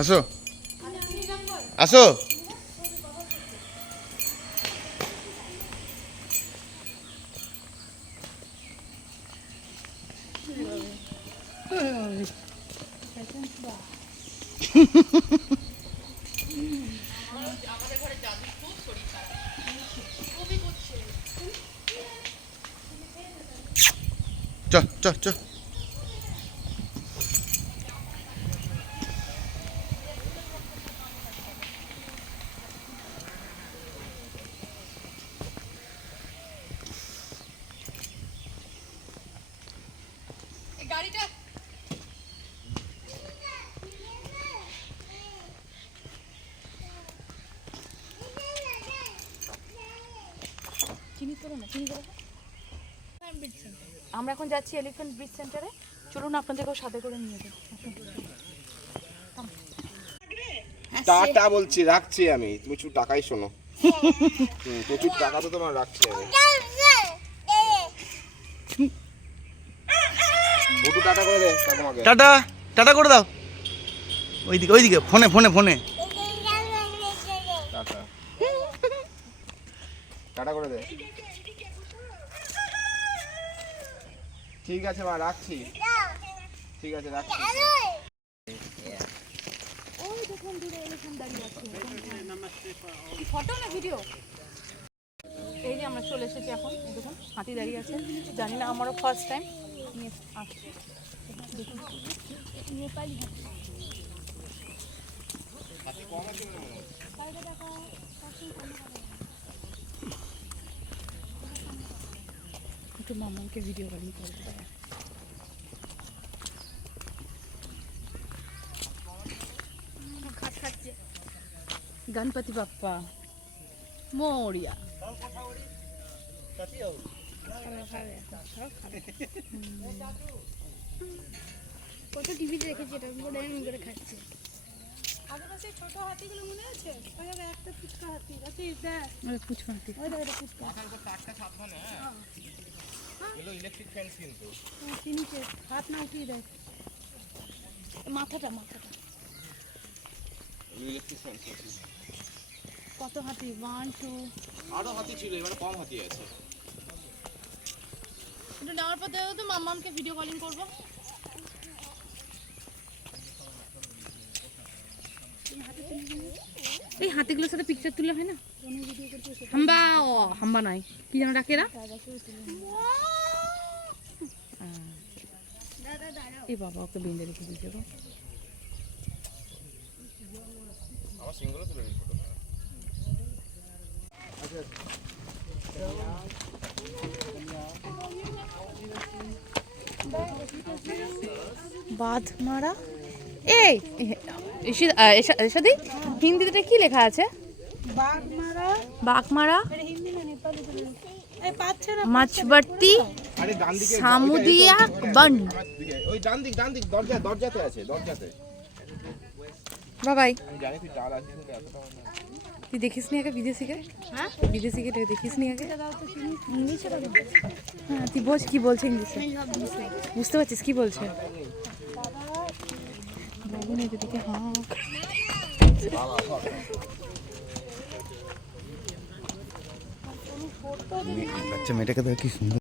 আসো আসো। চ চ চ। গাড়িটা চিনি করো না, চিনি করো। আমরা এখন যাচ্ছি এলিফ্যান্ট ব্রিজ সেন্টারে। চলুন আপনাদেরকেও সাথে করে নিয়ে যাই। টাটা বলছি, রাখছি আমি। তুমি কিছু টাকাই শোনো। প্রচুর টাকা তো তোমার রাখছি আমি। বুটু টাটা করে দে তোমাকে। টাটা টাটা করে দাও। ওইদিকে ওইদিকে ফোনে ফোনে ফোনে টাটা টাটা করে দে। ঠিক আছে মা, রাখছি। ঠিক আছে, রাখছি। ফটো না ভিডিও? এই যে আমরা চলে এসেছি এখন। দেখুন হাতি দাঁড়িয়ে আছে। জানি না, আমারও ফার্স্ট টাইম আসছি। দেখুন নেপালি একটু মামাকে ভিডিও কলিং করতে পারে। गणपति बाप्पा मोरिया। কত টিভিতে দেখেছি এটা, বড় এমন করে খাচ্ছে। আশেপাশে ছোট হাতিগুলো মনে আছে? ওই একটা ফুচকা হাতি আছে, দেখ ওই পুচকা হাতি। ওই ফুচকা। কাটটা সাবধানে। হ্যাঁ, এগুলো ইলেকট্রিক ফেন্স কিন্তু। নিচে হাত না উঠিয়ে দেখ মাথাটা মাথাটা। Electric fence. কত হাতি? 1 2 আরো হাতি ছিল, এবারে কম হাতি আছে। একটু নেওয়ার পর দেখো তো, মাম্মামকে ভিডিও কলিং করবো। এই হাতিগুলোর সাথে পিকচার তুলে হয় না? হাম্বা, ও হাম্বা নাই, কি যেন ডাকে এরা? এই বাবা, ওকে বেঁধে রেখে দিয়েছে গো। আমার সিঙ্গেলও তুলে নিই ফটো। বাঁধ মারা। এই এসাদি হিন্দিতে কি লেখা আছে? বাগমারা। বাঘমারা, এটা হিন্দি না নেপালি বলে। এই পাচ্ছে না মাছবর্তি, আরে ডান দিকে সামুদিয়া বন। ওই ডান দিক দরজাতে আছে, দরজাতে। বাবাই, আমি জানি তুই ডাল আছে কিন্তু এতটা মনে হয়। তুই দেখিস নি আগে বিদেশিকে? হ্যাঁ, বিদেশিকে দেখিস নি আগে? ইংলিশে কথা হ্যাঁ, তুই বোঝ কি বলছে ইংলিশে। বুঝতে পারছিস কি বলছে? বাবু নেই দিকে। হ্যাঁ, বাচ্চা মেয়েটাকে তো কি সুন্দর।